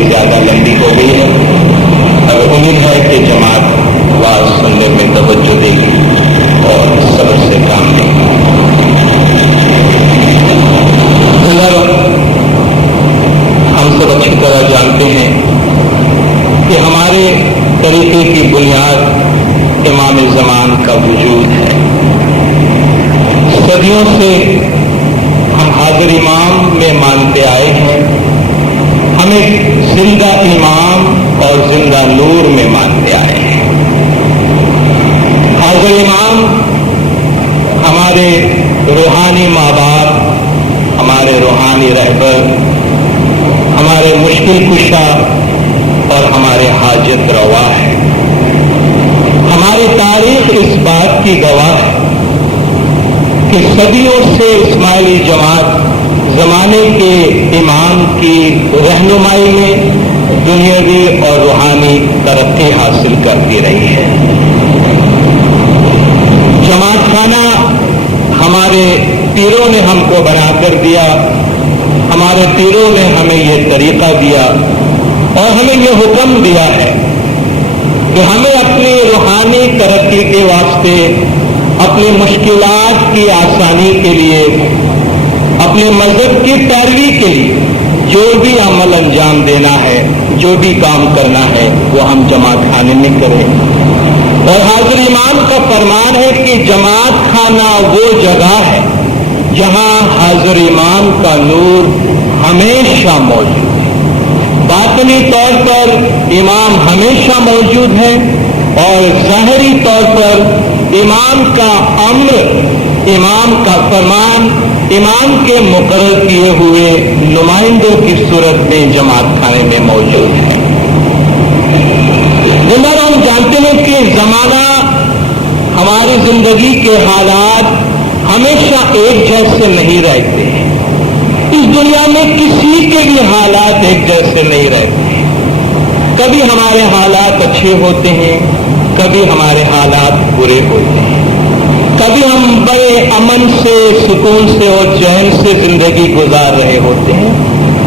بھی زیادہ لمبی ہو گئی ہے، اور امید ہے کہ جماعت واز سننے میں توجہ دے گی اور صبر سے کام لے گی۔ ہم سب اچھی طرح جانتے ہیں کہ ہمارے طریقے کی بنیاد امام زمان کا وجود ہے۔ صدیوں سے ہم حاضر امام میں مانتے آئے ہیں، ہمیں زندہ امام اور زندہ نور میں مانتے آئے ہیں۔ حاضر امام ہمارے روحانی ماں باپ، ہمارے روحانی رہبر، ہمارے مشکل کشا اور ہمارے حاجت روا ہے۔ ہماری تاریخ اس بات کی گواہ ہے کہ صدیوں سے اسماعیلی جماعت زمانے کے امام کی رہنمائی میں دنیاوی اور روحانی ترقی حاصل کرتی رہی ہے۔ جماعت خانہ ہمارے پیروں نے ہم کو بنا کر دیا، ہمارے پیروں نے ہمیں یہ طریقہ دیا اور ہمیں یہ حکم دیا ہے کہ ہمیں اپنی روحانی ترقی کے واسطے، اپنی مشکلات کی آسانی کے لیے، اپنے مذہب کی پیروی کے لیے جو بھی عمل انجام دینا ہے، جو بھی کام کرنا ہے، وہ ہم جماعت خانے میں کریں۔ اور حاضر امام کا فرمان ہے کہ جماعت خانہ وہ جگہ ہے جہاں حاضر امام کا نور ہمیشہ موجود ہے۔ باطنی طور پر امام ہمیشہ موجود ہے اور ظاہری طور پر امام کا امر، امام کا فرمان، امام کے مقرر کیے ہوئے نمائندوں کی صورت میں جماعت خانے میں موجود ہے۔ جناب ہم جانتے ہیں کہ زمانہ، ہماری زندگی کے حالات ہمیشہ ایک جیسے نہیں رہتے ہیں۔ اس دنیا میں کسی کے بھی حالات ایک جیسے نہیں رہتے ہیں۔ کبھی ہمارے حالات اچھے ہوتے ہیں، کبھی ہمارے حالات برے ہوتے ہیں۔ کبھی ہم بڑے امن سے، سکون سے اور چین سے زندگی گزار رہے ہوتے ہیں،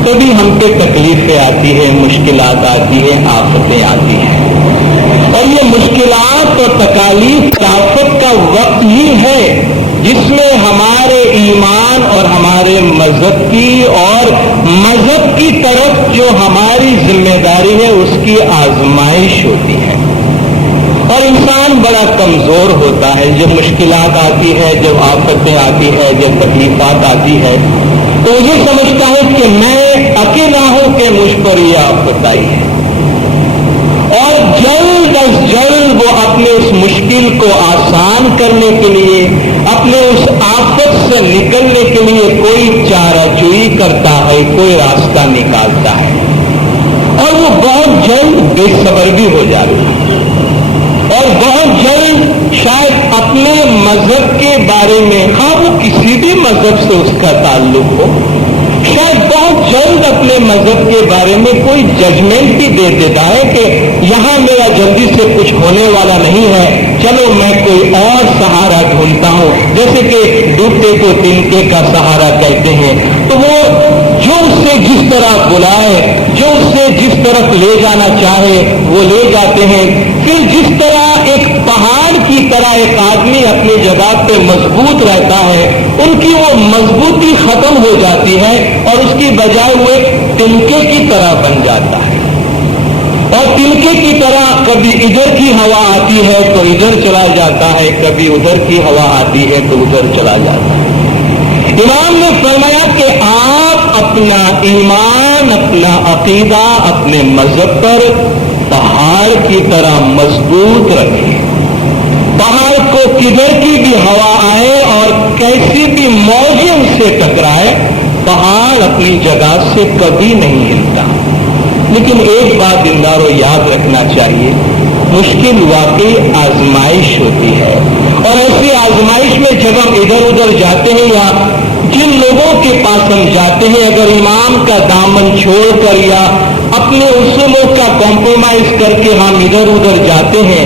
کبھی ہم پہ تکلیفیں آتی ہیں، مشکلات آتی ہیں، آفتیں آتی ہیں۔ اور یہ مشکلات اور تکالیف آفت کا وقت ہی ہے جس میں ہمارے ایمان اور ہمارے مذہب کی اور مذہب کی طرف جو ہماری ذمہ داری ہے اس کی آزمائش ہوتی ہے۔ اور انسان بڑا کمزور ہوتا ہے جب مشکلات آتی ہے، جب آفتیں آتی ہے، جب تکلیفات آتی ہے تو یہ سمجھتا ہے کہ میں اکیلا ہوں کہ مجھ پر یہ آفت آئی ہے، اور جلد از جلد وہ اپنے اس مشکل کو آسان کرنے کے لیے، اپنے اس آفت سے نکلنے کے لیے کوئی چارہ جوئی کرتا ہے، کوئی راستہ نکالتا ہے، اور وہ بہت جلد بے صبر بھی ہو جاتا ہے، اور بہت جلد شاید اپنے مذہب کے بارے میں، ہاں وہ کسی بھی مذہب سے اس کا تعلق ہو، شاید بہت جلد اپنے مذہب کے بارے میں کوئی ججمنٹ بھی دے دیتا ہے کہ یہاں میرا جلدی سے کچھ ہونے والا نہیں ہے، چلو میں کوئی اور سہارا ڈھونڈتا ہوں، جیسے کہ ڈوبتے کو تنکے کا سہارا کہتے ہیں۔ تو وہ جو اس سے جس طرح بلائے، جو اس سے جس طرف لے جانا چاہے وہ لے جاتے ہیں۔ پھر جس طرح ایک پہاڑ کی طرح ایک آدمی اپنی جگہ پہ مضبوط رہتا ہے، ان کی وہ مضبوطی ختم ہو جاتی ہے اور اس کی بجائے وہ ایک تنکے کی طرح بن جاتا ہے، اور تنکے کی طرح کبھی ادھر کی ہوا آتی ہے تو ادھر چلا جاتا ہے، کبھی ادھر کی ہوا آتی ہے تو ادھر چلا جاتا ہے۔ امام نے فرمایا کہ آپ اپنا ایمان، اپنا عقیدہ اپنے مذہب پر پہاڑ کی طرح مضبوط رکھیں۔ پہاڑ کو کدھر کی بھی ہوا آئے اور کیسی بھی موجیں اس سے ٹکرائے، پہاڑ اپنی جگہ سے کبھی نہیں ہلتا۔ لیکن ایک بات دلداروں یاد رکھنا چاہیے، مشکل واقعی آزمائش ہوتی ہے، اور ایسی آزمائش میں جب ہم ادھر ادھر جاتے ہیں یا جن لوگوں کے پاس ہم جاتے ہیں، اگر امام کا دامن چھوڑ کر یا اپنے اصولوں کا کمپرومائز کر کے ہم ادھر ادھر جاتے ہیں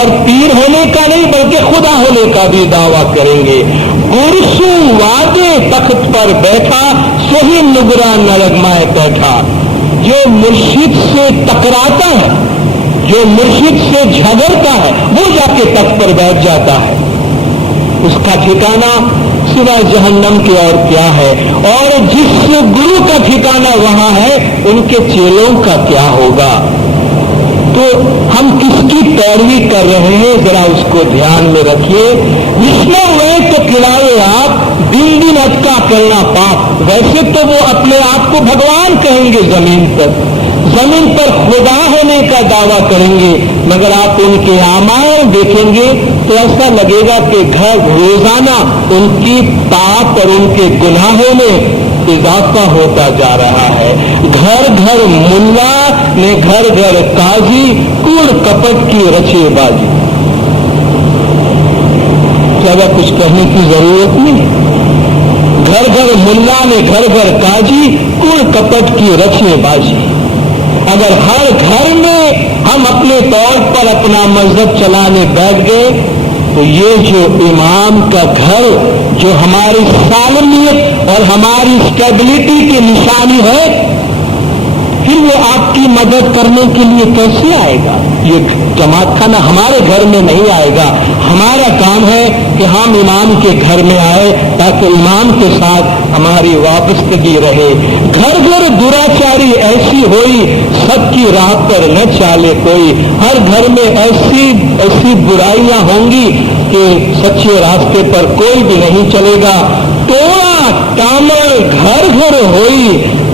اور پیر ہونے کا نہیں بلکہ خدا ہونے کا بھی دعویٰ کریں گے. گرسو وادے تخت پر بیٹھا سہی نگرا نرگمائے بیٹھا. جو مرشد سے ٹکراتا ہے، جو مرشد سے جھگڑتا ہے، وہ جا کے تخت پر بیٹھ جاتا ہے. اس کا ٹھکانہ سوائے جہنم کے اور کیا ہے؟ اور جس گرو کا ٹھکانہ وہاں ہے، ان کے چیلوں کا کیا ہوگا؟ تو ہم کس کی پیروی کر رہے ہیں، ذرا اس کو دھیان میں رکھیے. وشنو ہوئے تو کھلائے آپ، دن دن اٹکا کرنا پاپ. ویسے تو وہ اپنے آپ کو بھگوان کہیں گے، زمین پر خدا ہونے کا دعویٰ کریں گے، مگر آپ ان کے اعمال دیکھیں گے تو ایسا لگے گا کہ گھر روزانہ ان کی پاپ اور ان کے گناہوں میں اضافہ ہوتا جا رہا ہے. گھر گھر ملا نے گھر گھر قاضی، کوڑ کپٹ کی رچے بازی. زیادہ کچھ کہنے کی ضرورت نہیں. گھر گھر ملا نے گھر گھر قاضی، کوڑ کپٹ کی رچے بازی. اگر ہر گھر میں ہم اپنے طور پر اپنا مذہب چلانے بیٹھ گئے تو یہ جو امام کا گھر، جو ہماری سالمیت اور ہماری اسٹیبلٹی کی نشانی ہے، پھر وہ آپ کی مدد کرنے کے لیے کیسے آئے گا؟ یہ جماعت خانہ ہمارے گھر میں نہیں آئے گا. ہمارا کام ہے کہ ہم امام کے گھر میں آئے تاکہ امام کے ساتھ ہماری وابستگی رہے. گھر گھر دراچاری ایسی ہوئی، سب کی راہ پر نہ چالے کوئی. ہر گھر میں ایسی برائیاں ہوں گی کہ سچے راستے پر کوئی بھی نہیں چلے گا. ٹوڑا ٹامر گھر گھر ہوئی،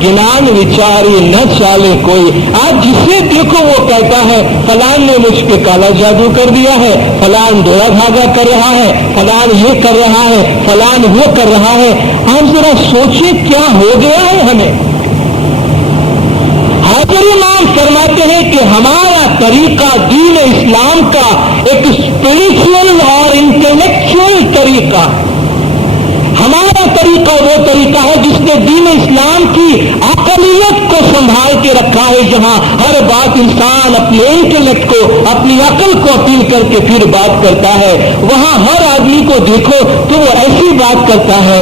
گنان وچاری نہ چالے کوئی. آج جسے دیکھو وہ کہتا ہے فلان نے مجھ پہ کالا جادو کر دیا ہے، فلان ڈورا دھاگا کر رہا ہے، فلان یہ کر رہا ہے، فلان وہ کر رہا ہے. آپ ذرا سوچیں کیا ہو گیا ہے ہمیں. حاضر امام فرماتے ہیں کہ ہمارا طریقہ دین اسلام کا ایک اسپرچل اور انٹلیکچوئل طریقہ. ہمارا طریقہ وہ طریقہ ہے جس نے دین اسلام کی عقلیت کو سنبھال کے رکھا ہے. جہاں ہر بات انسان اپنے انٹلیکٹ کو، اپنی عقل کو اپیل کر کے پھر بات کرتا ہے، وہاں ہر آدمی کو دیکھو تو وہ ایسی بات کرتا ہے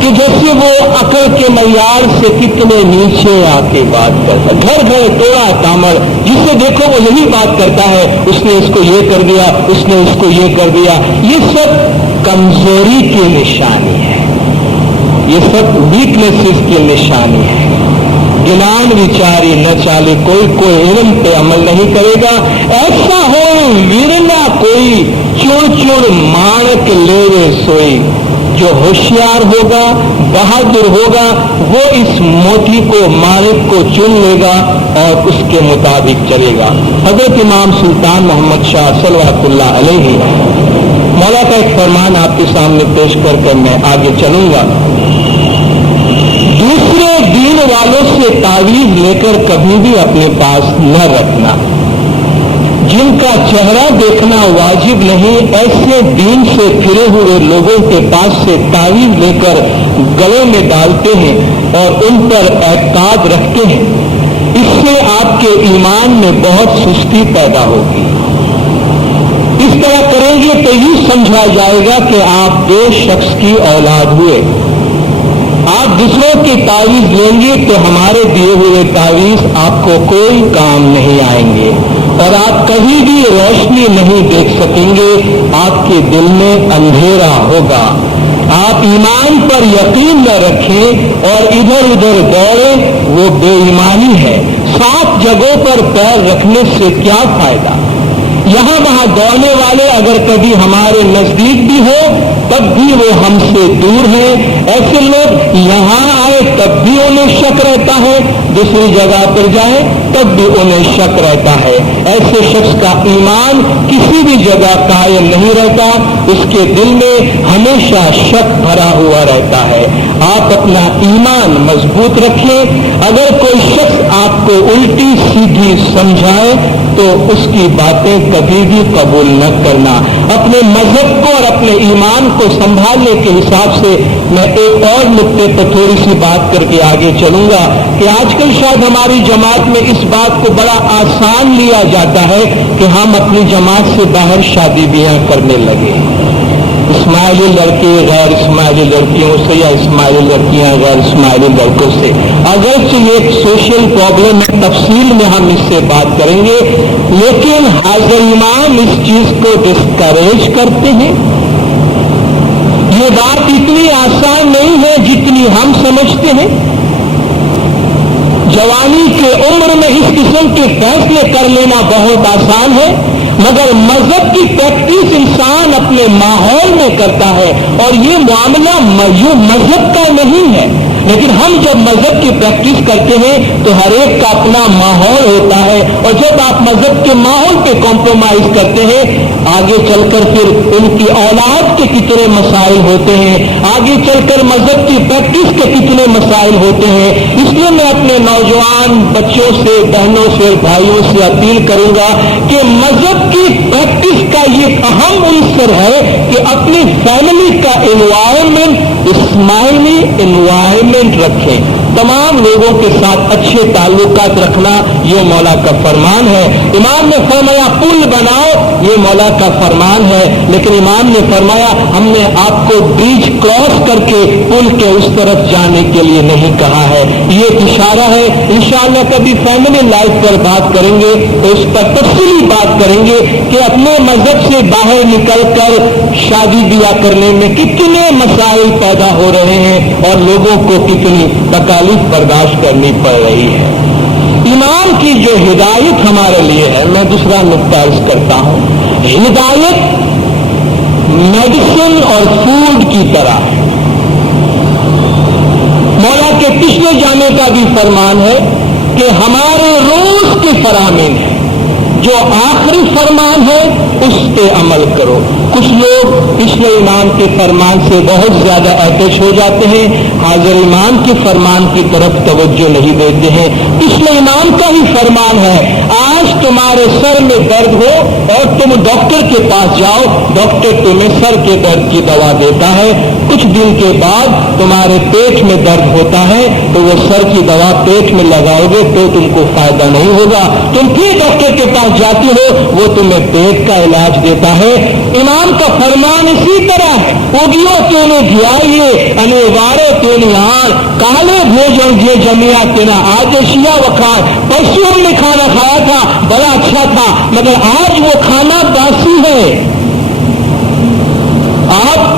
کہ جیسے وہ عقل کے معیار سے کتنے نیچے آ کے بات کرتا ہے. گھر گھر ٹوڑا ٹامر، جسے دیکھو وہ یہی بات کرتا ہے، اس نے اس کو یہ کر دیا، اس نے اس کو یہ کر دیا. یہ سب کمزوری کی نشانی ہے، یہ سب ویکنیسز کی نشانی ہے. گنان وچاری نہ چالے کوئی علم پہ عمل نہیں کرے گا. ایسا ہو ورنا کوئی، چڑ چڑ مانک لے سوئی. جو ہوشیار ہوگا، بہادر ہوگا، وہ اس موتی کو، مالک کو چن لے گا اور اس کے مطابق چلے گا. حضرت امام سلطان محمد شاہ صلوات اللہ علیہ مولا کا ایک فرمان آپ کے سامنے پیش کر کے میں آگے چلوں گا. دوسرے دین والوں سے تعویذ لے کر کبھی بھی اپنے پاس نہ رکھنا. جن کا چہرہ دیکھنا واجب نہیں، ایسے دین سے پھرے ہوئے لوگوں کے پاس سے تعویذ لے کر گلے میں ڈالتے ہیں اور ان پر اعتقاد رکھتے ہیں. اس سے آپ کے ایمان میں بہت سستی پیدا ہوگی. اس طرح کریں گے تو یوں سمجھا جائے گا کہ آپ دو شخص کی اولاد ہوئے. آپ دوسروں کی تعویذ لیں گے تو ہمارے دیے ہوئے تعویذ آپ کو کوئی کام نہیں آئیں گے اور آپ کبھی بھی روشنی نہیں دیکھ سکیں گے. آپ کے دل میں اندھیرا ہوگا. آپ ایمان پر یقین نہ رکھیں اور ادھر ادھر دوڑیں، وہ بے ایمانی ہے. 7 جگہوں پر پیر رکھنے سے کیا فائدہ؟ یہاں وہاں دوڑنے والے اگر کبھی ہمارے نزدیک بھی ہو تب بھی وہ ہم سے دور ہیں. ایسے لوگ یہاں آئے تب بھی انہیں شک رہتا ہے، دوسری جگہ پر جائے تب بھی انہیں شک رہتا ہے. ایسے شخص کا ایمان کسی بھی جگہ قائم نہیں رہتا، اس کے دل میں ہمیشہ شک بھرا ہوا رہتا ہے. آپ اپنا ایمان مضبوط رکھیں. اگر کوئی شخص آپ کو الٹی سیدھی سمجھائے تو اس کی باتیں کبھی بھی قبول نہ کرنا. اپنے مذہب کو اور اپنے ایمان کو سنبھالنے کے حساب سے میں ایک اور نقطے پر تھوڑی سی بات کر کے آگے آگے چلوں گا کہ آج کل شاید ہماری جماعت میں اس بات کو بڑا آسان لیا جاتا ہے کہ ہم اپنی جماعت سے باہر شادی بیاہ کرنے لگے، اسماعیلی لڑکے غیر اسماعیلی لڑکیوں سے یا اسماعیلی لڑکیاں غیر اسماعیلی لڑکوں سے۔ اگرچہ یہ ایک سوشل پرابلم ہے، تفصیل میں ہم اس سے بات کریں گے، لیکن حاضر امام اس چیز کو ڈسکریج کرتے ہیں۔ یہ بات اتنی آسان نہیں ہے جتنی ہم سمجھتے ہیں۔ جوانی کے عمر میں اس قسم کے فیصلے کر لینا بہت آسان ہے، مگر مذہب کی پریکٹس انسان اپنے ماحول میں کرتا ہے، اور یہ معاملہ مذہب کا نہیں ہے۔ لیکن ہم جب مذہب کی پریکٹس کرتے ہیں تو ہر ایک کا اپنا ماحول ہوتا ہے، اور جب آپ مذہب کے ماحول پہ کمپرومائز کرتے ہیں، آگے چل کر پھر ان کی اولاد کے کتنے مسائل ہوتے ہیں، آگے چل کر مذہب کی پریکٹس کے کتنے مسائل ہوتے ہیں۔ اس لیے میں اپنے نوجوان بچوں سے، بہنوں سے، بھائیوں سے اپیل کروں گا کہ مذہب کی پریکٹس کا یہ اہم عنصر ہے کہ اپنی فیملی کا انوائرمنٹ اسماعیلی انوائرمنٹ رکھیں، تمام لوگوں کے ساتھ اچھے تعلقات رکھنا یہ مولا کا فرمان ہے۔ امام نے فرمایا پل بناؤ، یہ مولا کا فرمان ہے، لیکن امام نے فرمایا ہم نے آپ کو برج کراس کر کے پل کے اس طرف جانے کے لیے نہیں کہا ہے۔ یہ ایک اشارہ ہے، انشاءاللہ کبھی فیملی لائف پر بات کریں گے تو اس پر تفصیلی بات کریں گے کہ اپنے مذہب سے باہر نکل کر شادی بیاہ کرنے میں کتنے مسائل پیدا ہو رہے ہیں اور لوگوں کو کتنی تکالیف برداشت کرنی پڑ رہی ہے۔ ایمان کی جو ہدایت ہمارے لیے ہے، میں دوسرا نقطہ عرض کرتا ہوں، ہدایت میڈیسن اور فوڈ کی طرح ہے۔ مولا کے پچھلے جانے کا بھی فرمان ہے کہ ہمارے روز کی فراہمی ہے، جو آخری فرمان ہے اس پہ عمل کرو۔ کچھ لوگ پچھلے امام کے فرمان سے بہت زیادہ اٹیچ ہو جاتے ہیں، حاضر امام کے فرمان کی طرف توجہ نہیں دیتے ہیں۔ پچھلے امام کا ہی فرمان ہے، آج تمہارے سر میں درد ہو اور تم ڈاکٹر کے پاس جاؤ، ڈاکٹر تمہیں سر کے درد کی دوا دیتا ہے، کچھ دن کے بعد تمہارے پیٹ میں درد ہوتا ہے تو وہ سر کی دوا پیٹ میں لگاؤ گے تو تم کو فائدہ نہیں ہوگا، تم پھر ڈاکٹر کے پاس جاتی ہو، وہ تمہیں پیٹ کا علاج دیتا ہے۔ امام کا فرمان اسی طرح ہے، اگیو تینے دھیائیے انوارے تینے آن کالے بھوجن جے جمیا تینا آج شیا وکھان۔ پرسوں ہم نے کھانا کھایا تھا، بڑا اچھا تھا، مگر آج وہ کھانا باسی ہے۔ آپ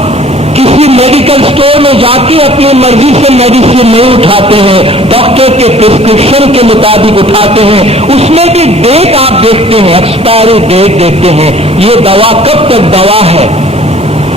کسی میڈیکل سٹور میں جا کے اپنی مرضی سے میڈیسن نہیں اٹھاتے ہیں، ڈاکٹر کے پرسکرپشن کے مطابق اٹھاتے ہیں، اس میں بھی ڈیٹ آپ دیکھتے ہیں، ایکسپائری ڈیٹ دیکھتے ہیں، یہ دوا کب تک دوا ہے۔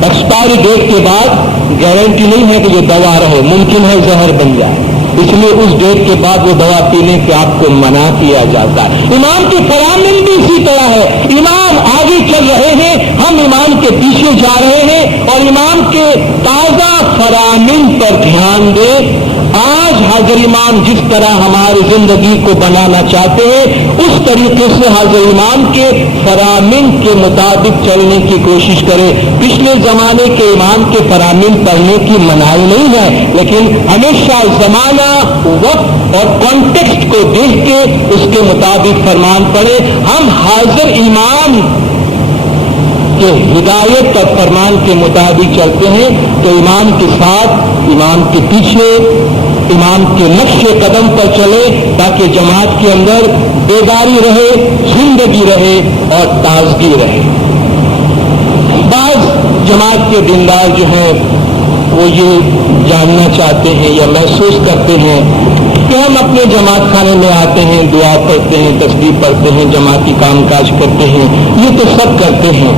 ایکسپائری ڈیٹ کے بعد گارنٹی نہیں ہے کہ یہ دوا رہے، ممکن ہے زہر بن جائے، اس لیے اس ڈیٹ کے بعد وہ دوا پینے سے آپ کو منع کیا جاتا ہے۔ امام کے فرامین بھی اسی طرح ہے، امام آگے چل رہے ہیں، ہم امام کے پیچھے جا رہے ہیں، اور امام کے تازہ فرامین پر دھیان دیں۔ آج حاضر امام جس طرح ہماری زندگی کو بنانا چاہتے ہیں اس طریقے سے حاضر امام کے فرامین کے مطابق چلنے کی کوشش کریں۔ پچھلے زمانے کے امام کے فرامین پڑھنے کی منائی نہیں ہے، لیکن ہمیشہ زمانہ، وقت اور کانٹیکسٹ کو دیکھ کے اس کے مطابق فرمان پڑھیں۔ ہم حاضر امام کے ہدایت اور فرمان کے مطابق چلتے ہیں تو امام کے ساتھ، امام کے پیچھے، امام کے نقش قدم پر چلے تاکہ جماعت کے اندر بیداری رہے، زندگی رہے اور تازگی رہے۔ بعض جماعت کے دیندار جو ہیں وہ یہ جاننا چاہتے ہیں یا محسوس کرتے ہیں کہ ہم اپنے جماعت خانے میں آتے ہیں، دعا پڑھتے ہیں، تسبیح پڑھتے ہیں، جماعتی کام کاج کرتے ہیں، یہ تو سب کرتے ہیں،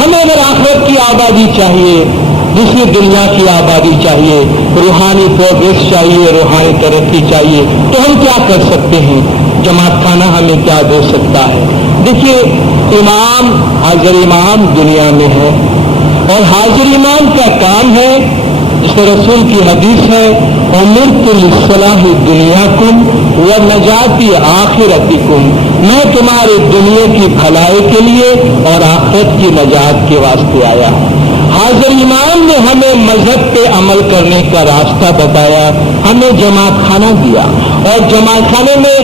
ہمیں اگر آخرت کی آبادی چاہیے، دوسری دنیا کی آبادی چاہیے، روحانی پروگریس چاہیے، روحانی ترقی چاہیے، تو ہم کیا کر سکتے ہیں؟ جماعت خانہ ہمیں کیا دے سکتا ہے؟ دیکھیے، امام، حاضر امام دنیا میں ہے، اور حاضر امام کا کام ہے جس رسول کی حدیث ہے امرت للصلاح دنیاکم ونجاتی آخرتکم، میں تمہارے دنیا کی بھلائی کے لیے اور آخرت کی نجات کے واسطے آیا ہوں۔ حاضر امام نے ہمیں مذہب پہ عمل کرنے کا راستہ بتایا، ہمیں جماعت خانہ دیا اور جماعت خانے میں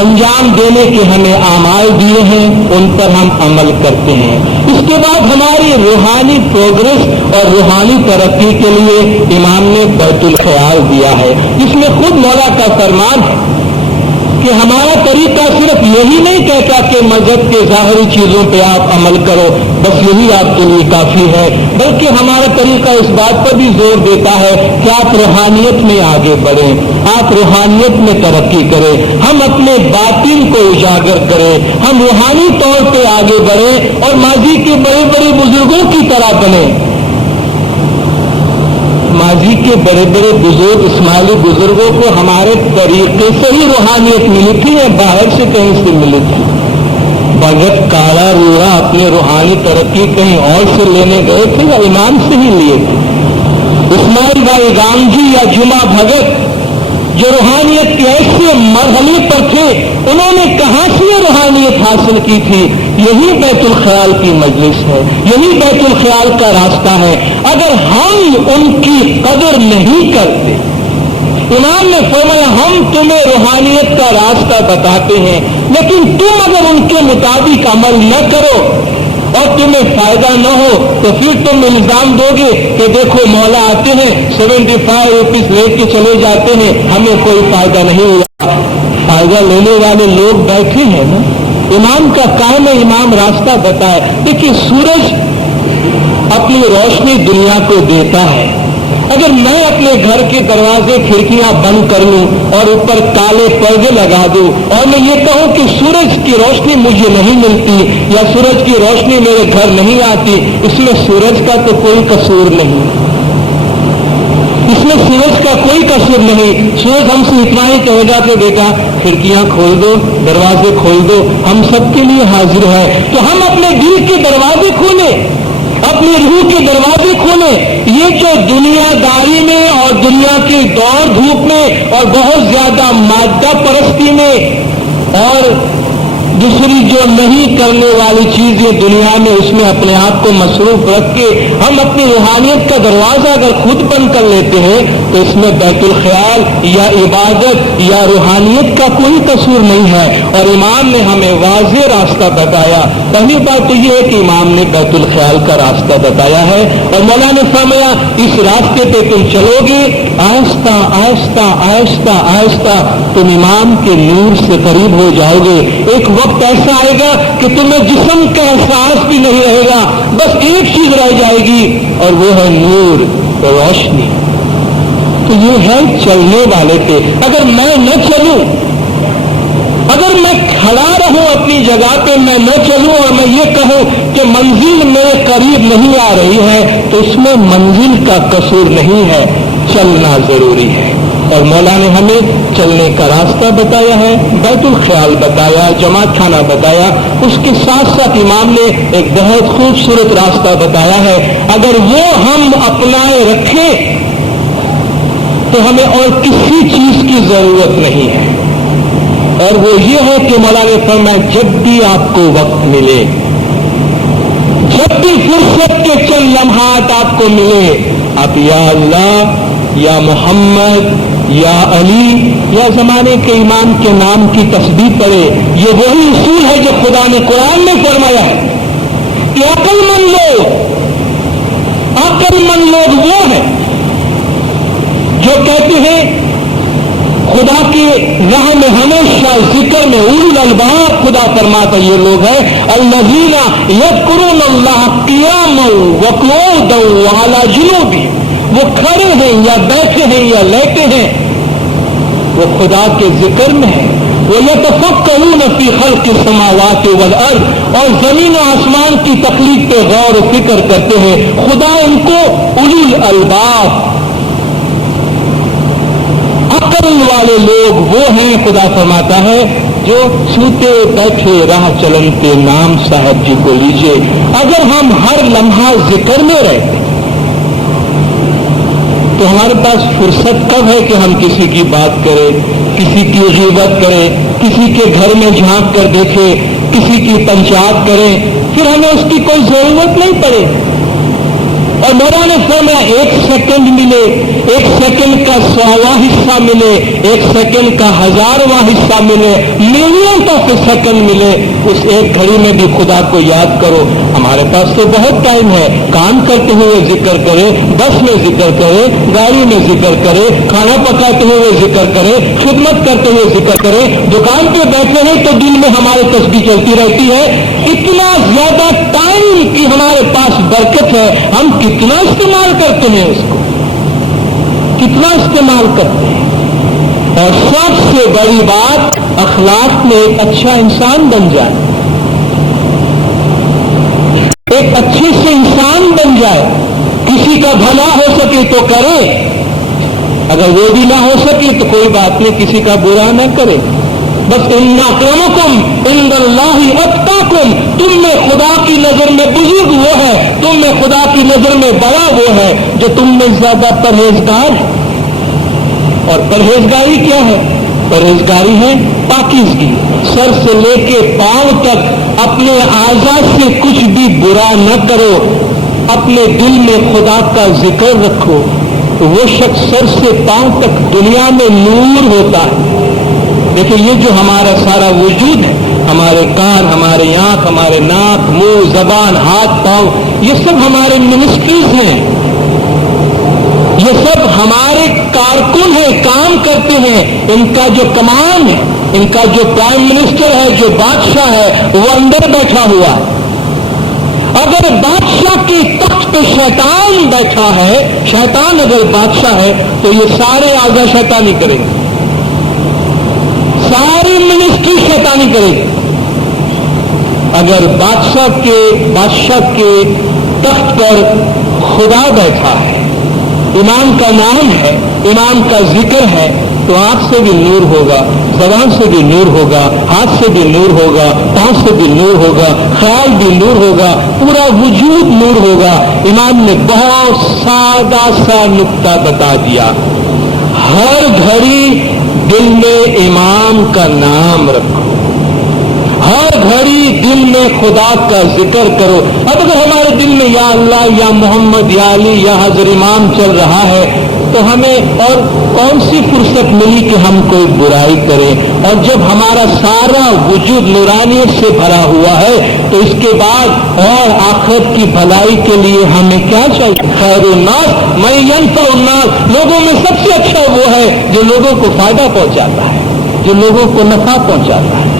انجام دینے کے ہمیں اعمال دیے ہیں، ان پر ہم عمل کرتے ہیں۔ اس کے بعد ہماری روحانی پروگرس اور روحانی ترقی کے لیے امام نے بیت الخیال دیا ہے، جس میں خود مولا کا فرمان ہے کہ ہمارا طریقہ صرف یہی نہیں کہتا کہ مذہب کے ظاہری چیزوں پہ آپ عمل کرو، بس یہی آپ کے لیے کافی ہے، بلکہ ہمارا طریقہ اس بات پر بھی زور دیتا ہے کہ آپ روحانیت میں آگے بڑھیں، آپ روحانیت میں ترقی کریں، ہم اپنے باطن کو اجاگر کریں، ہم روحانی طور پہ آگے بڑھیں اور ماضی کے بڑے بڑے بزرگوں کی طرح بنیں۔ ماضی کے بڑے بڑے بزرگ اسماعیلی بزرگوں کو ہمارے طریقے سے ہی روحانیت ملی تھی یا باہر سے کہیں سے ملی تھی؟ بھگت کالا روڑا اپنی روحانی ترقی کہیں اور سے لینے گئے تھے یا امام سے ہی لیے تھے؟ اسماعیل بھائی گام جی یا جمعہ بھگت جو روحانیت کے ایسے مرحلے پر تھے، انہوں نے کہاں سے یہ روحانیت حاصل کی تھی؟ یہی بیت الخیال کی مجلس ہے، یہی بیت الخیال کا راستہ ہے۔ اگر ہم ان کی قدر نہیں کرتے، امام نے فرمایا ہم تمہیں روحانیت کا راستہ بتاتے ہیں، لیکن تم اگر ان کے مطابق عمل نہ کرو اور تمہیں فائدہ نہ ہو تو پھر تم الزام دو گے کہ دیکھو مولا آتے ہیں 75 روپیز لے کے چلے جاتے ہیں، ہمیں کوئی فائدہ نہیں ہوا۔ فائدہ لینے والے لوگ بیٹھے ہیں نا، امام کا کام ہے امام راستہ بتائے۔ دیکھیے سورج اپنی روشنی دنیا کو دیتا ہے، اگر میں اپنے گھر کے دروازے کھڑکیاں بند کر لوں اور اوپر کالے پردے لگا دوں اور میں یہ کہوں کہ سورج کی روشنی مجھے نہیں ملتی یا سورج کی روشنی میرے گھر نہیں آتی، اس میں سورج کا تو کوئی قصور نہیں، اس میں سورج کا کوئی قصور نہیں۔ سورج ہم سے اتنا ہی کہے گا کہ بیٹا کھڑکیاں کھول دو، دروازے کھول دو، ہم سب کے لیے حاضر ہے۔ تو ہم اپنے دل کے دروازے کھولیں، اپنی روح کے دروازے کھولیں۔ یہ جو دنیا داری میں اور دنیا کی دوڑ دھوپ میں اور بہت زیادہ مادہ پرستی میں اور دوسری جو نہیں کرنے والی چیز یہ دنیا میں، اس میں اپنے آپ کو مصروف رکھ کے ہم اپنی روحانیت کا دروازہ اگر خود بند کر لیتے ہیں تو اس میں بیت الخیال یا عبادت یا روحانیت کا کوئی قصور نہیں ہے۔ اور امام نے ہمیں واضح راستہ بتایا۔ پہلی بات تو یہ ہے کہ امام نے بیت الخیال کا راستہ بتایا ہے اور مولا نے فرمایا اس راستے پہ تم چلو گے آہستہ آہستہ آہستہ آہستہ تم امام کے نور سے قریب ہو جاؤ گے۔ ایک وقت ایسا آئے گا کہ تمہیں جسم کا احساس بھی نہیں رہے گا، بس ایک چیز رہ جائے گی اور وہ ہے نور، روشنی۔ تو یہ ہے چلنے والے پہ۔ اگر میں نہ چلوں، اگر میں کھڑا رہوں اپنی جگہ پہ، میں نہ چلوں اور میں یہ کہوں کہ منزل میرے قریب نہیں آ رہی ہے تو اس میں منزل کا قصور نہیں ہے، چلنا ضروری ہے۔ اور مولا نے ہمیں چلنے کا راستہ بتایا ہے، بیت الخیال بتایا، جماعت خانہ بتایا، اس کے ساتھ ساتھ امام نے ایک بہت خوبصورت راستہ بتایا ہے۔ اگر وہ ہم اپنائے رکھیں تو ہمیں اور کسی چیز کی ضرورت نہیں ہے، اور وہ یہ ہے کہ مولا نے فرمایا جب بھی آپ کو وقت ملے، جب بھی فرصت کے چند لمحات آپ کو ملے، آپ یا اللہ یا محمد یا علی یا زمانے کے امام کے نام کی تسبیح پڑھے۔ یہ وہی اصول ہے جو خدا نے قرآن میں فرمایا ہے کہ عقل مند لوگ وہ ہیں جو کہتے ہیں خدا کی راہ میں ہمیشہ ذکر میں اولو الالباب، خدا فرماتا یہ لوگ ہیں الذین یذکرون اللہ قیاما وقعودا وعلی جنوبہم، وہ کھڑے ہیں یا بیٹھے ہیں یا لیٹے ہیں، وہ خدا کے ذکر میں ہیں۔ وَيَتَفَكَّرُونَ فِي خَلْقِ السَّمَاوَاتِ وَالْأَرْضِ، اور زمین و آسمان کی تخلیق پہ غور و فکر کرتے ہیں۔ خدا ان کو اولو الالباب، عقل والے لوگ وہ ہیں، خدا فرماتا ہے جو سوتے بیٹھے راہ چلنتے نام صاحب جی کو لیجئے۔ اگر ہم ہر لمحہ ذکر میں رہتے، تو ہمارے پاس فرصت کب ہے کہ ہم کسی کی بات کریں، کسی کی غیبت کریں، کسی کے گھر میں جھانک کر دیکھیں، کسی کی پنچات کریں؟ پھر ہمیں اس کی کوئی ضرورت نہیں پڑے۔ اور مولانا نے فرمایا 1 سیکنڈ ملے، 1 سیکنڈ کا 100واں حصہ ملے، 1 سیکنڈ کا 1000واں حصہ ملے، ملین کا سیکنڈ ملے، اس ایک گھڑی میں بھی خدا کو یاد کرو۔ ہمارے پاس تو بہت ٹائم ہے، کام کرتے ہوئے ذکر کرے، بس میں ذکر کرے، گاڑی میں ذکر کرے، کھانا پکاتے ہوئے ذکر کرے، خدمت کرتے ہوئے ذکر کرے، دکان پہ بیٹھے ہیں تو دل میں ہمارے تسبیح چلتی رہتی ہے۔ اتنا زیادہ ٹائم کی ہمارے پاس برکت ہے، ہم کتنا استعمال کرتے ہیں، اس کو کتنا استعمال کرتے ہیں؟ اور سب سے بڑی بات، اخلاق میں ایک اچھا انسان بن جائے، ایک اچھے سے انسان بن جائے، کسی کا بھلا ہو سکے تو کرے، اگر وہ بھی نہ ہو سکے تو کوئی بات نہیں، کسی کا برا نہ کرے۔ بس ان اکرمکم عند اللہ اتقاکم، تم میں خدا کی نظر میں بزرگ وہ ہے، تم میں خدا کی نظر میں بڑا وہ ہے جو تم میں زیادہ پرہیزگار ہے۔ اور پرہیزگاری کیا ہے؟ پرہیزگاری ہے پاکیزگی، سر سے لے کے پاؤں تک اپنے اعضاء سے کچھ بھی برا نہ کرو، اپنے دل میں خدا کا ذکر رکھو، وہ شخص سر سے پاؤں تک دنیا میں نور ہوتا ہے۔ لیکن یہ جو ہمارا سارا وجود ہے، ہمارے کان، ہمارے آنکھ، ہمارے ناک، منہ، زبان، ہاتھ، پاؤں، یہ سب ہمارے منسٹریز ہیں، یہ سب ہمارے کارکن ہیں، کام کرتے ہیں۔ ان کا جو کمان ہے، ان کا جو پرائم منسٹر ہے، جو بادشاہ ہے، وہ اندر بیٹھا ہوا ہے۔ اگر بادشاہ کے تخت پہ شیطان بیٹھا ہے، شیطان اگر بادشاہ ہے تو یہ سارے اعضاء شیطانی کریں گے، ساری منسٹری شیطانی کرے گی۔ اگر بادشاہ کے تخت پر خدا بیٹھا ہے، امام کا نام ہے، امام کا ذکر ہے، تو آنکھ سے بھی نور ہوگا، زبان سے بھی نور ہوگا، ہاتھ سے بھی نور ہوگا، پاؤں سے بھی نور ہوگا، خیال بھی نور ہوگا، پورا وجود نور ہوگا۔ امام نے بہت سادہ سا نقطہ بتا دیا، ہر گھڑی دل میں امام کا نام رکھو، ہر گھڑی دل میں خدا کا ذکر کرو۔ اب اگر ہمارے دل میں یا اللہ، یا محمد، یا علی، یا حضرت امام چل رہا ہے تو ہمیں اور کون سی فرصت ملی کہ ہم کوئی برائی کریں؟ اور جب ہمارا سارا وجود نورانیت سے بھرا ہوا ہے تو اس کے بعد اور آخرت کی بھلائی کے لیے ہمیں کیا چاہیے؟ خیر الناس من ینفع الناس، لوگوں میں سب سے اچھا وہ ہے جو لوگوں کو فائدہ پہنچاتا ہے، جو لوگوں کو نفع پہنچاتا ہے۔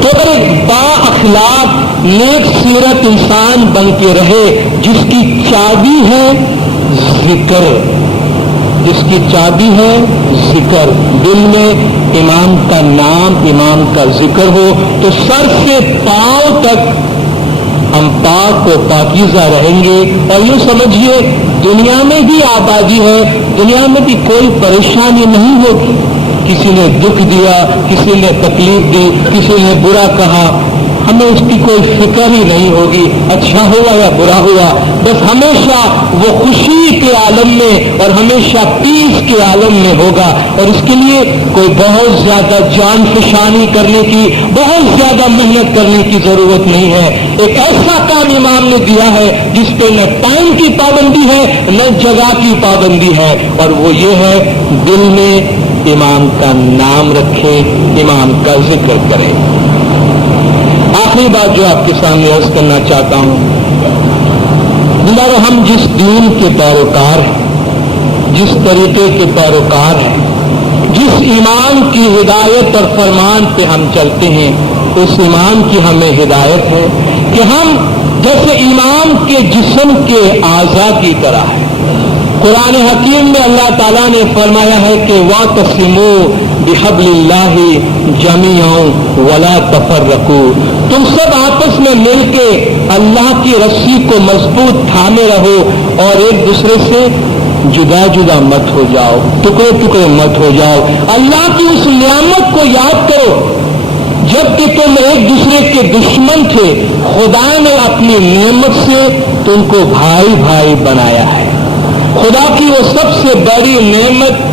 تو اگر ایک با اخلاق نیک سیرت انسان بن کے رہے، جس کی چابی ہے ذکر، جس کی چابی ہے ذکر، دل میں امام کا نام، امام کا ذکر ہو، تو سر سے پاؤں تک ہم پاک و پاکیزہ رہیں گے۔ اور یوں سمجھیے دنیا میں بھی آبادی ہے، دنیا میں بھی کوئی پریشانی نہیں ہوگی۔ کسی نے دکھ دیا، کسی نے تکلیف دی، کسی نے برا کہا، ہمیں اس کی کوئی فکر ہی نہیں ہوگی، اچھا ہوا یا برا ہوا، بس ہمیشہ وہ خوشی کے عالم میں اور ہمیشہ پیس کے عالم میں ہوگا۔ اور اس کے لیے کوئی بہت زیادہ جان فشانی کرنے کی، بہت زیادہ محنت کرنے کی ضرورت نہیں ہے۔ ایک ایسا کام امام نے دیا ہے جس پہ نہ ٹائم کی پابندی ہے، نہ جگہ کی پابندی ہے، اور وہ یہ ہے دل میں امام کا نام رکھے، امام کا ذکر کرے۔ آخری بات جو آپ کے سامنے عرض کرنا چاہتا ہوں، ہم جس دین کے پیروکار ہیں، جس طریقے کے پیروکار ہیں، جس ایمان کی ہدایت اور فرمان پہ ہم چلتے ہیں، اس ایمان کی ہمیں ہدایت ہے کہ ہم جیسے ایمان کے جسم کے اعضاء کی طرح ہے۔ قرآن حکیم میں اللہ تعالیٰ نے فرمایا ہے کہ وَاعْتَصِمُوا بِحَبْلِ اللَّهِ جَمِيعًا وَلَا تَفَرَّقُوا، تم سب آپس میں مل کے اللہ کی رسی کو مضبوط تھامے رہو اور ایک دوسرے سے جدا جدا مت ہو جاؤ، ٹکڑے ٹکڑے مت ہو جاؤ۔ اللہ کی اس نعمت کو یاد کرو، جب کہ تم ایک دوسرے کے دشمن تھے، خدا نے اپنی نعمت سے تم کو بھائی بھائی بنایا ہے۔ خدا کی وہ سب سے بڑی نعمت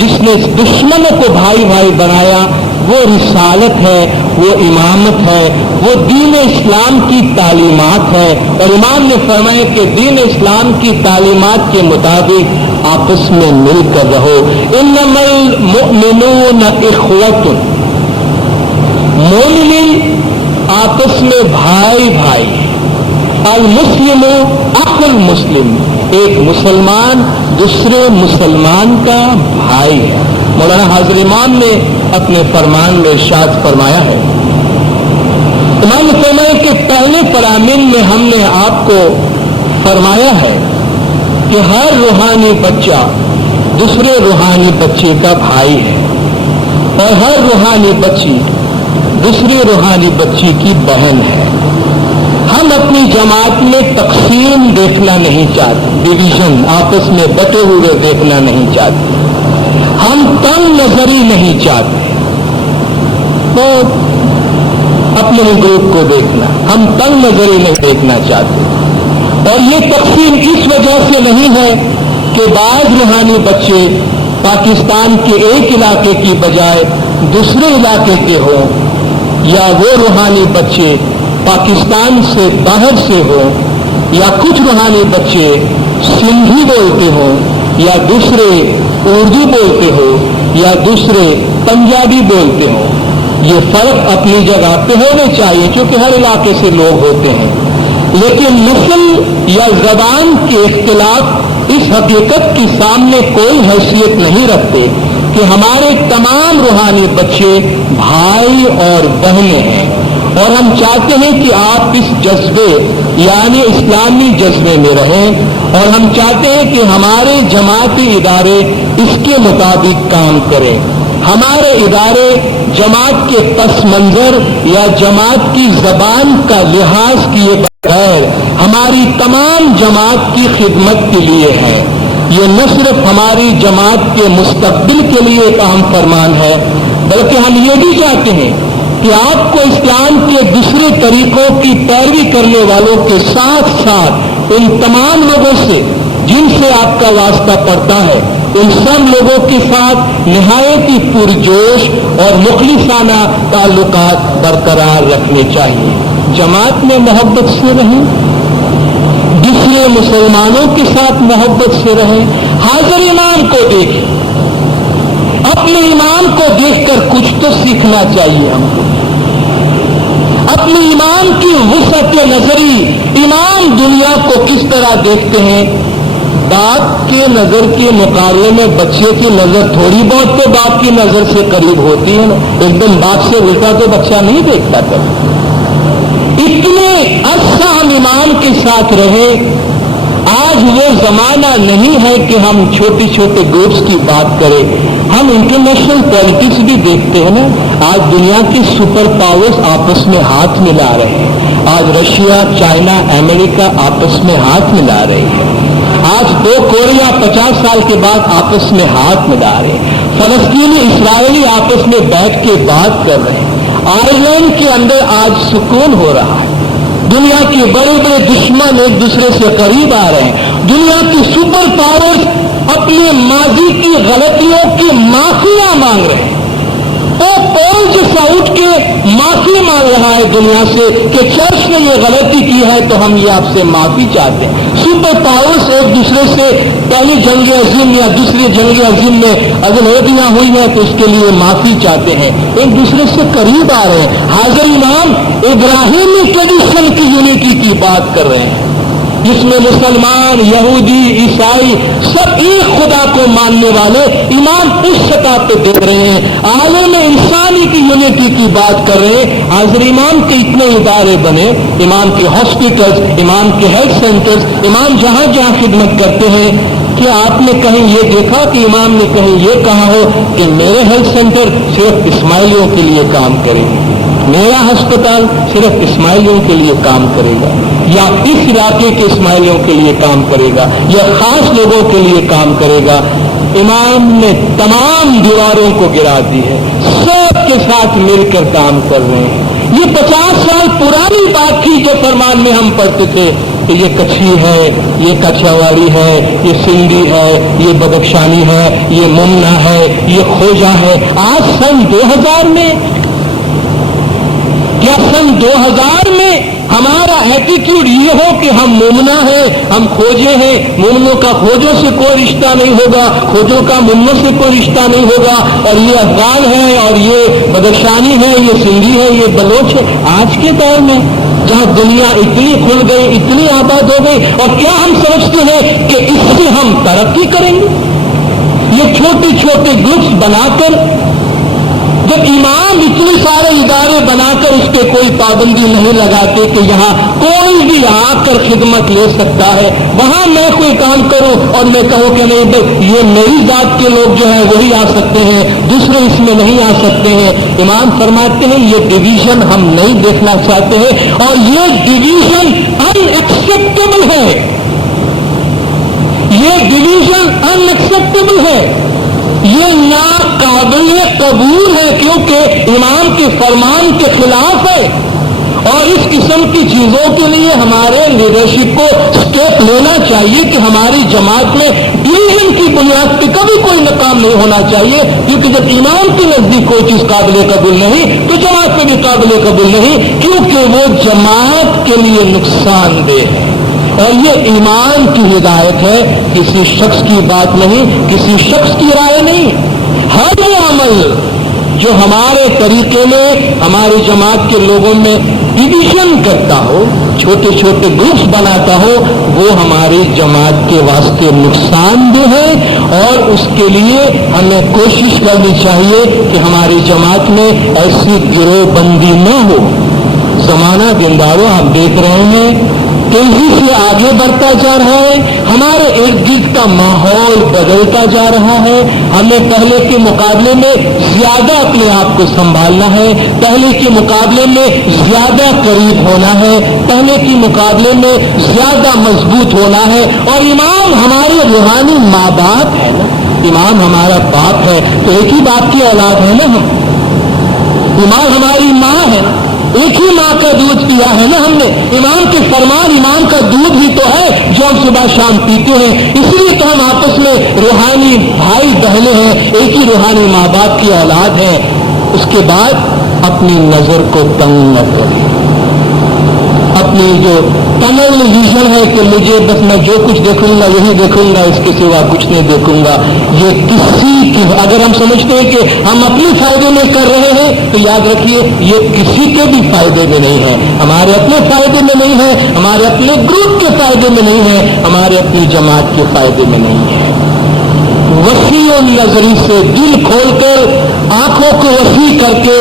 جس نے دشمنوں کو بھائی بھائی بنایا وہ رسالت ہے، وہ امامت ہے، وہ دین اسلام کی تعلیمات ہے. اور امام نے فرمایا کہ دین اسلام کی تعلیمات کے مطابق آپس میں مل کر رہو. انما المؤمنون اخوۃ، مومن آپس میں بھائی بھائی. المسلم اخو المسلم، ایک مسلمان دوسرے مسلمان کا بھائی ہے. مولانا حاضر امام نے اپنے فرمان میں ارشاد فرمایا ہے، امام نے فرمایا کہ پہلے فرامین میں ہم نے آپ کو فرمایا ہے کہ ہر روحانی بچہ دوسرے روحانی بچے کا بھائی ہے اور ہر روحانی بچی دوسری روحانی بچی کی بہن ہے. ہم اپنی جماعت میں تقسیم دیکھنا نہیں چاہتے، ڈویژن آپس میں بٹے ہوئے دیکھنا نہیں چاہتے، ہم تنگ نظری نہیں چاہتے. تو اپنے گروپ کو دیکھنا، ہم تنگ نظری نہیں دیکھنا چاہتے. اور یہ تقسیم اس وجہ سے نہیں ہے کہ بعض روحانی بچے پاکستان کے ایک علاقے کی بجائے دوسرے علاقے کے ہوں، یا وہ روحانی بچے پاکستان سے باہر سے ہوں، یا کچھ روحانی بچے سندھی بولتے ہوں، یا دوسرے اردو بولتے ہوں، یا دوسرے پنجابی بولتے ہوں. یہ فرق اپنی جگہ پہ ہونے چاہیے کیونکہ ہر علاقے سے لوگ ہوتے ہیں، لیکن نسل یا زبان کے اختلاف اس حقیقت کے سامنے کوئی حیثیت نہیں رکھتے کہ ہمارے تمام روحانی بچے بھائی اور بہنیں ہیں. اور ہم چاہتے ہیں کہ آپ اس جذبے یعنی اسلامی جذبے میں رہیں، اور ہم چاہتے ہیں کہ ہمارے جماعتی ادارے اس کے مطابق کام کریں. ہمارے ادارے جماعت کے پس منظر یا جماعت کی زبان کا لحاظ کیے بغیر ہماری تمام جماعت کی خدمت کے لیے ہے. یہ نہ صرف ہماری جماعت کے مستقبل کے لیے ایک اہم فرمان ہے، بلکہ ہم یہ بھی چاہتے ہیں کہ آپ کو اسلام کے دوسرے طریقوں کی پیروی کرنے والوں کے ساتھ ساتھ ان تمام لوگوں سے جن سے آپ کا واسطہ پڑتا ہے، ان سب لوگوں کے ساتھ نہایت ہی پرجوش اور مخلصانہ تعلقات برقرار رکھنے چاہیے. جماعت میں محبت سے رہیں، دوسرے مسلمانوں کے ساتھ محبت سے رہیں. حاضر امام کو دیکھیں، اپنے امام کو دیکھ کر کچھ تو سیکھنا چاہیے ہم کو. اپنے امام کی وسعت نظری، امام دنیا کو کس طرح دیکھتے ہیں؟ باپ کے نظر کے مقابلے میں بچے کی نظر تھوڑی بہت تو باپ کی نظر سے قریب ہوتی ہے نا. ایک دم باپ سے الٹا تو بچہ نہیں دیکھتا تھا. اتنے عرصہ ہم امام کے ساتھ رہے. آج وہ زمانہ نہیں ہے کہ ہم چھوٹے چھوٹے گروپس کی بات کریں. ہم انٹرنیشنل پالیٹکس بھی دیکھتے ہیں نا. آج دنیا کی سپر پاورز آپس میں ہاتھ ملا رہے ہیں. آج رشیا، چائنا، امریکہ آپس میں ہاتھ ملا رہے ہیں. آج دو کوریا 50 سال کے بعد آپس میں ہاتھ ملا رہے ہیں. فلسطینی اسرائیلی آپس میں بیٹھ کے بات کر رہے ہیں. آئرلینڈ کے اندر آج سکون ہو رہا ہے. دنیا کے بڑے بڑے دشمن ایک دوسرے سے قریب آ رہے ہیں. دنیا کی سپر پاورز اپنے ماضی کی غلطیوں کی معافیاں مانگ رہے ہیں. وہ پول جیسا اٹھ کے معافی مانگ رہا ہے دنیا سے کہ چرچ نے یہ غلطی کی ہے تو ہم یہ آپ سے معافی چاہتے ہیں. سپر پاورز ایک دوسرے سے پہلی جنگ عظیم یا دوسری جنگ عظیم میں اگر غلطیاں ہوئی ہیں تو اس کے لیے معافی چاہتے ہیں. ایک دوسرے سے قریب آ رہے ہیں. حاضر امام ابراہیمی ٹریڈیشن کی یونٹی کی بات کر رہے ہیں جس میں مسلمان، یہودی، عیسائی سب ایک خدا کو ماننے والے ایمان اس سطح پہ دیکھ رہے ہیں. عالم انسانی کی یونٹی کی بات کر رہے ہیں. حاضر امام کے اتنے ادارے بنے، امام کے ہاسپٹلز، امام کے ہیلتھ سینٹرز، امام جہاں جہاں خدمت کرتے ہیں. کیا آپ نے کہیں یہ دیکھا کہ امام نے کہیں یہ کہا ہو کہ میرے ہیلتھ سینٹر صرف اسماعیلیوں کے لیے کام کرے، میرا ہسپتال صرف اسماعیلیوں کے لیے کام کرے گا، یا اس علاقے کے اسماعیلیوں کے لیے کام کرے گا، یا خاص لوگوں کے لیے کام کرے گا؟ امام نے تمام دیواروں کو گرا دی ہے. سب کے ساتھ مل کر کام کر رہے ہیں. یہ 50 سال پرانی بات تھی جو فرمان میں ہم پڑھتے تھے کہ یہ کچھی ہے، یہ کچھیواڑی ہے، یہ سندھی ہے، یہ بدخشانی ہے، یہ ممنا ہے، یہ خوجا ہے. آج سن 2000 میں کیا سن 2000 میں ہمارا ایٹیٹیوڈ یہ ہو کہ ہم مومنا ہیں، ہم کھوجے ہیں، مومنوں کا کھوجوں سے کوئی رشتہ نہیں ہوگا، کھوجوں کا مومنوں سے کوئی رشتہ نہیں ہوگا، اور یہ افغان ہے اور یہ بدخشانی ہے، یہ سندھی ہے، یہ بلوچ ہے. آج کے دور میں جہاں دنیا اتنی کھل گئی، اتنی آباد ہو گئی، اور کیا ہم سمجھتے ہیں کہ اس سے ہم ترقی کریں گے؟ یہ چھوٹے چھوٹے گروپس بنا کر، جب امام اتنے سارے ادارے بنا کر اس پہ کوئی پابندی نہیں لگاتے کہ یہاں کوئی بھی آ کر خدمت لے سکتا ہے، وہاں میں کوئی کام کروں اور میں کہوں کہ نہیں بھائی یہ میری ذات کے لوگ جو ہیں وہی آ سکتے ہیں، دوسرے اس میں نہیں آ سکتے ہیں. امام فرماتے ہیں یہ ڈویژن ہم نہیں دیکھنا چاہتے ہیں، اور یہ ڈویژن ان ایکسیپٹیبل ہے، یہ ڈویژن ان ایکسیپٹیبل ہے، یہ ناقابل قبول ہے، کیونکہ امام کے فرمان کے خلاف ہے. اور اس قسم کی چیزوں کے لیے ہمارے لیڈرشپ کو اسٹیپ لینا چاہیے کہ ہماری جماعت میں ڈویژن کی بنیاد پہ کبھی کوئی ناکام نہیں ہونا چاہیے، کیونکہ جب امام کے نزدیک کوئی چیز قابل قبول نہیں تو جماعت میں بھی قابل قبول نہیں، کیونکہ وہ جماعت کے لیے نقصان دہ ہے. اور یہ ایمان کی ہدایت ہے، کسی شخص کی بات نہیں، کسی شخص کی رائے نہیں. ہر وہ عمل جو ہمارے طریقے میں ہماری جماعت کے لوگوں میں ڈویژن کرتا ہو، چھوٹے چھوٹے گروپس بناتا ہو، وہ ہماری جماعت کے واسطے نقصان دہ ہے. اور اس کے لیے ہمیں کوشش کرنی چاہیے کہ ہماری جماعت میں ایسی گروہ بندی نہ ہو. زمانہ دینداروں آپ دیکھ رہے ہیں تیزی سے آگے بڑھتا جا رہا ہے، ہمارے ارد گرد کا ماحول بدلتا جا رہا ہے. ہمیں پہلے کے مقابلے میں زیادہ اپنے آپ کو سنبھالنا ہے، پہلے کے مقابلے میں زیادہ قریب ہونا ہے، پہلے کے مقابلے میں زیادہ مضبوط ہونا ہے. اور امام ہمارے روحانی ماں باپ ہے نا، امام ہمارا باپ ہے تو ایک ہی باپ کی اولاد ہے نا ہم. امام ہماری ماں ہے، ایک ہی ماں کا دودھ پیا ہے نا ہم نے. امام کے فرمان، امام کا دودھ ہی تو ہے جو ہم صبح شام پیتے ہیں. اس لیے تو ہم آپس میں روحانی بھائی بہنیں ہیں، ایک ہی روحانی ماں باپ کی اولاد ہیں. اس کے بعد اپنی نظر کو تنگ نہ کریں. اپنی جو ٹنل ویژن ہے کہ مجھے بس میں جو کچھ دیکھوں گا یہی دیکھوں گا، اس کے سوا کچھ نہیں دیکھوں گا، یہ کسی کی، اگر ہم سمجھتے ہیں کہ ہم اپنے فائدے میں کر رہے ہیں تو یاد رکھیے یہ کسی کے بھی فائدے میں نہیں ہے، ہمارے اپنے فائدے میں نہیں ہے، ہمارے اپنے گروپ کے فائدے میں نہیں ہے، ہمارے اپنی جماعت کے فائدے میں نہیں ہے. وسیع نظری سے دل کھول کر، آنکھوں کو وسیع کر کے،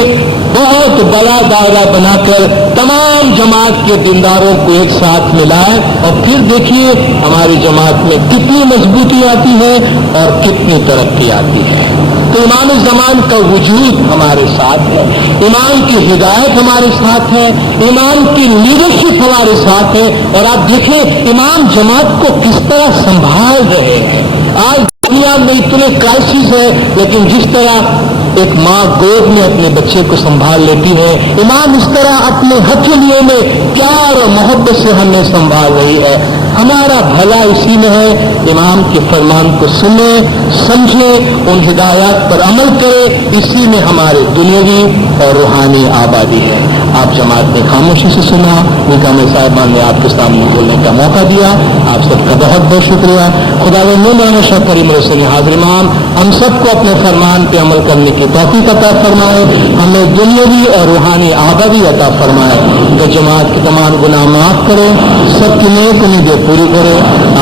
بہت بڑا دائرہ بنا کر تمام جماعت کے دینداروں کو ایک ساتھ ملائے، اور پھر دیکھیے ہماری جماعت میں کتنی مضبوطی آتی ہے اور کتنی ترقی آتی ہے. تو امام زمان کا وجود ہمارے ساتھ ہے، امام کی ہدایت ہمارے ساتھ ہے، امام کی لیڈرشپ ہمارے ساتھ ہے. اور آپ دیکھیں امام جماعت کو کس طرح سنبھال رہے ہیں. آج دنیا میں اتنے کرائسس ہے، لیکن جس طرح ایک ماں گود میں اپنے بچے کو سنبھال لیتی ہے، امام اس طرح اپنے ہتھیلیوں میں پیار اور محبت سے ہمیں سنبھال رہی ہے. ہمارا بھلا اسی میں ہے، امام کے فرمان کو سنیں، سمجھیں، ان ہدایات پر عمل کریں، اسی میں ہمارے دنیاوی اور روحانی آبادی ہے. آپ جماعت نے خاموشی سے سنا، نکام صاحبان نے آپ کے سامنے بولنے کا موقع دیا. آپ سب کا بہت بہت شکریہ. خدا مولانا شاہ کریم رسول حاضر امام ہم سب کو اپنے فرمان پہ عمل کرنے کی توفیق عطا فرمائے، ہمیں دنیاوی اور روحانی آبادی عطا فرمائے. تو جماعت کے تمام گناہ معاف کرے، سب کی نیک امیدیں پوری کرے،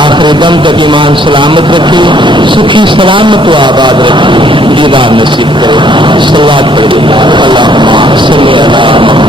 آخر دم تک ایمان سلامت رکھے، سکھی سلامت و آباد رکھے، دیدار نصیب کرے. صلوات پڑھیے. اللہم صلی علی محمد.